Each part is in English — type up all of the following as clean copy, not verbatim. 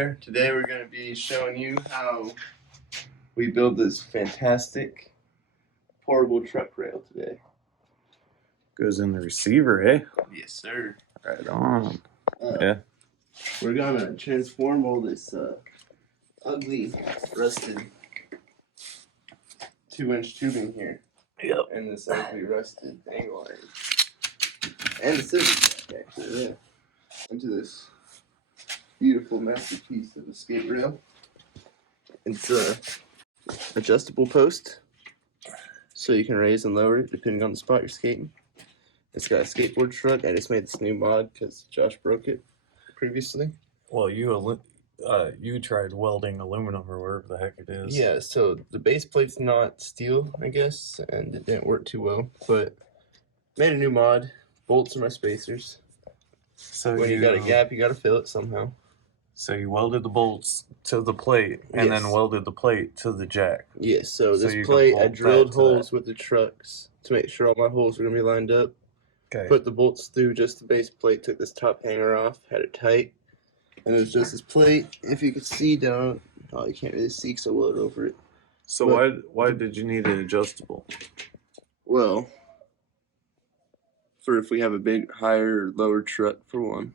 Fire. Today we're going to be showing you how we build this fantastic portable truck rail today. Goes in the receiver, eh? Yes, sir. Right on. Yeah. We're going to transform all this ugly, rusted 2-inch tubing here. Yep. And this ugly, rusted angle iron. And the scissors, actually, yeah. Into this beautiful masterpiece of a skate rail. It's a adjustable post, so you can raise and lower it depending on the spot you're skating. It's got a skateboard truck. I just made this new mod because Josh broke it previously. Well, you tried welding aluminum or whatever the heck it is. Yeah, so the base plate's not steel, I guess, and it didn't work too well, but made a new mod. Bolts are my spacers. So when you got a gap, you got to fill it somehow. So you welded the bolts to the plate and then welded the plate to the jack. Yes, so this plate, I drilled holes with the trucks to make sure all my holes were going to be lined up. Okay. Put the bolts through just the base plate, took this top hanger off, had it tight, and it was just this plate. If you could see down, oh, you can't really see because I welded over it. So why did you need an adjustable? Well, for if we have a big higher or lower truck for one.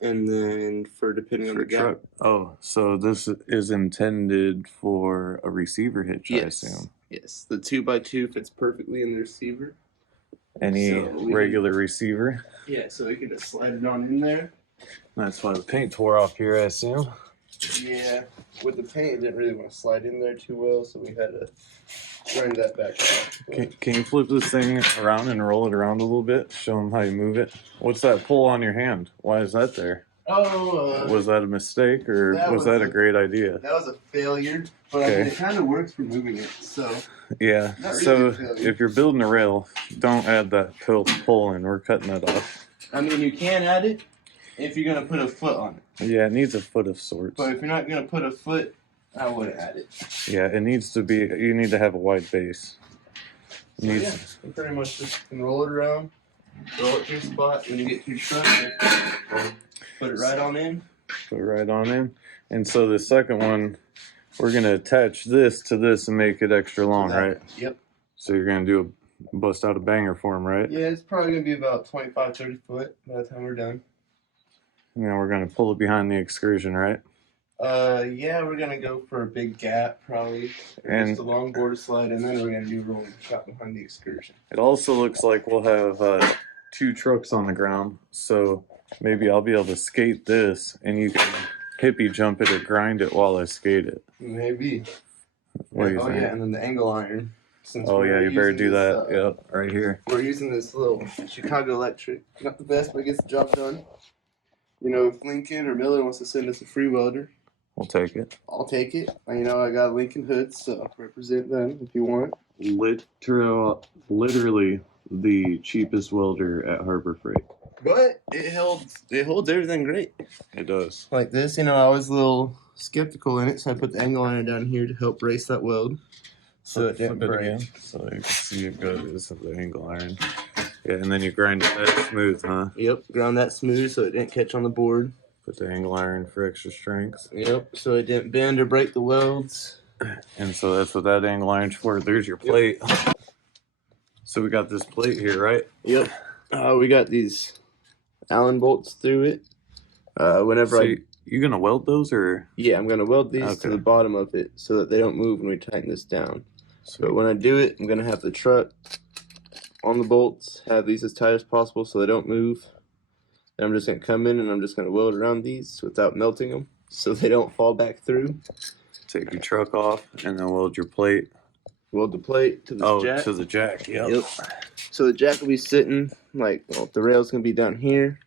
And then for depending on the gap. Oh, so this is intended for a receiver hitch, yes. I assume. Yes, the 2x2 fits perfectly in the receiver. Any regular receiver? Yeah, so we can just slide it on in there. That's why the paint tore off here, I assume. Yeah, with the paint, it didn't really want to slide in there too well, so we had to grind that back out. Can you flip this thing around and roll it around a little bit? Show them how you move it. What's that pull on your hand? Why is that there? Oh, was that a mistake or was that a great idea? That was a failure, but I mean, it kind of works for moving it, so. Yeah, really so if you're building a rail, don't add that pull in. We're cutting that off. I mean, you can add it if you're going to put a foot on it. Yeah, it needs a foot of sorts. But if you're not going to put a foot, I wouldn't add it. Yeah, it needs to be, you need to have a wide base. So yeah, you pretty much just can roll it around, roll it to your spot, when you get to your truck, put it right on in. Put it right on in. And so the second one, we're going to attach this to this and make it extra long, right? Yep. So you're going to bust out a banger for them, right? Yeah, it's probably going to be about 25, 30 foot by the time we're done. And then we're going to pull it behind the excursion, right? Yeah, we're going to go for a big gap, probably. And just a long border slide, and then we're going to do a rolling shot behind the excursion. It also looks like we'll have 2 trucks on the ground, so maybe I'll be able to skate this, and you can hippie jump it or grind it while I skate it. Maybe. What do you think? Yeah, and then the angle iron. Oh yeah, you better do that. Yep, right here. We're using this little Chicago Electric. Not the best, but it gets the job done. You know, if Lincoln or Miller wants to send us a free welder, we'll take it. I'll take it. You know, I got Lincoln hoods, so represent them if you want. Literally the cheapest welder at Harbor Freight. But it holds everything great. It does. Like this, you know, I was a little skeptical in it, so I put the angle iron down here to help brace that weld. So it didn't break. So you can see it goes with the angle iron. Yeah, and then you grind it that smooth, huh? Yep, ground that smooth so it didn't catch on the board. Put the angle iron for extra strength. Yep, so it didn't bend or break the welds. And so that's what that angle iron's for. There's your plate. Yep. So we got this plate here, right? Yep. We got these Allen bolts through it. You gonna weld those or? Yeah, I'm gonna weld these to the bottom of it so that they don't move when we tighten this down. But when I do it, I'm gonna have the truck on the bolts, have these as tight as possible so they don't move. And I'm just gonna come in and I'm just gonna weld around these without melting them so they don't fall back through. Take your truck off and then weld your plate. Weld the plate to the jack. To the jack, yep. So the jack will be sitting like, well, the rail's gonna be down here,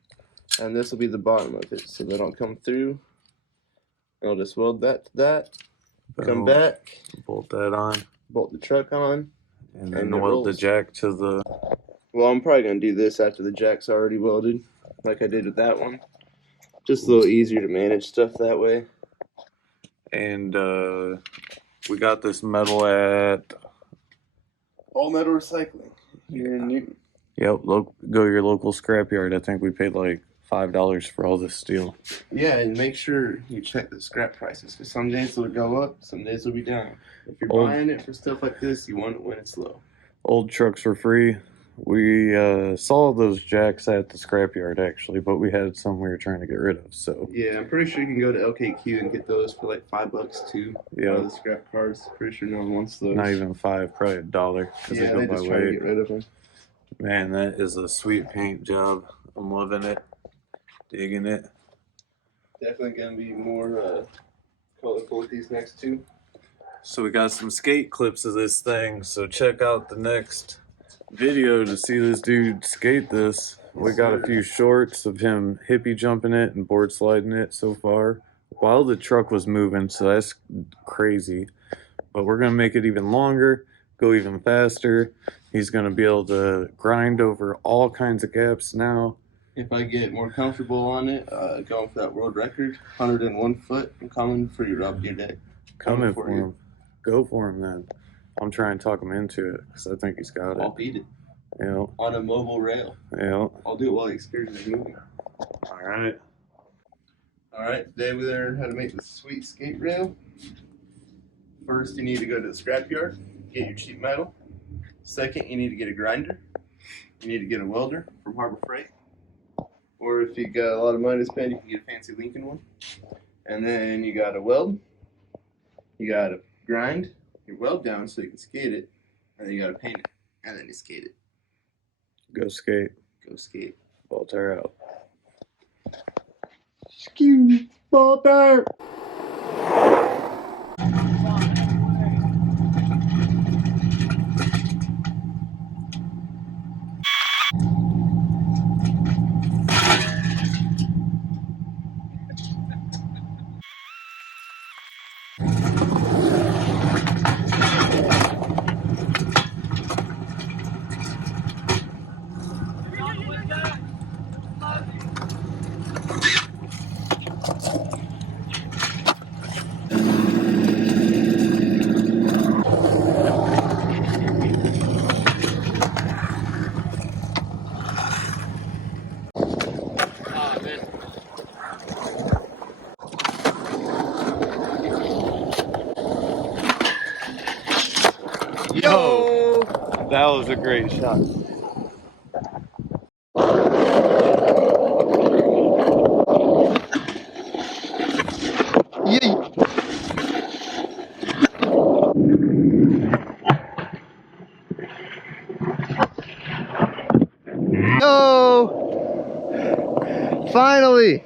and this will be the bottom of it, so they don't come through. I'll just weld that to that. Come back. Bolt that on. Bolt the truck on. And then weld the jack to the... Well, I'm probably going to do this after the jack's already welded, like I did with that one. Just a little easier to manage stuff that way. And we got this metal at... All Metal Recycling here in Newton. Yep, go to your local scrapyard. I think we paid like $5 for all this steel. Yeah, and make sure you check the scrap prices, because some days they'll go up, some days they'll be down. If you're buying it for stuff like this, you want it when it's low. Old trucks were free. We saw those jacks at the scrapyard actually, but we had some we were trying to get rid of. So yeah, I'm pretty sure you can go to LKQ and get those for like $5 too. Yeah, the scrap cars. Pretty sure no one wants those. not even $5, probably $1. Yeah, they just try to get rid of them. Man, that is a sweet paint job. I'm loving it, digging it. Definitely gonna be more colorful with these next two. So we got some skate clips of this thing. So check out the next video to see this dude skate this. We got a few shorts of him hippie jumping it and board sliding it so far while the truck was moving, so that's crazy. But we're gonna make it even longer, go even faster. He's gonna be able to grind over all kinds of gaps now. If I get more comfortable on it, going for that world record, 101 foot, I'm coming for you, Rob Deck. Coming for him. Go for him then. I'm trying to talk him into it because I think he's got it. I'll beat it. Yeah. On a mobile rail. Yeah. I'll do it while the excursion is moving. All right. All right. Today we learned how to make the sweet skate rail. First, you need to go to the scrapyard, get your cheap metal. Second, you need to get a grinder. You need to get a welder from Harbor Freight. Or if you got a lot of money to spend, you can get a fancy Lincoln one. And then you got to weld. You got to grind your weld down so you can skate it. And then you got to paint it. And then you skate it. Go skate. Go skate. Walter out. Excuse Walter. Yo! That was a great shot. Yay! Oh! Finally!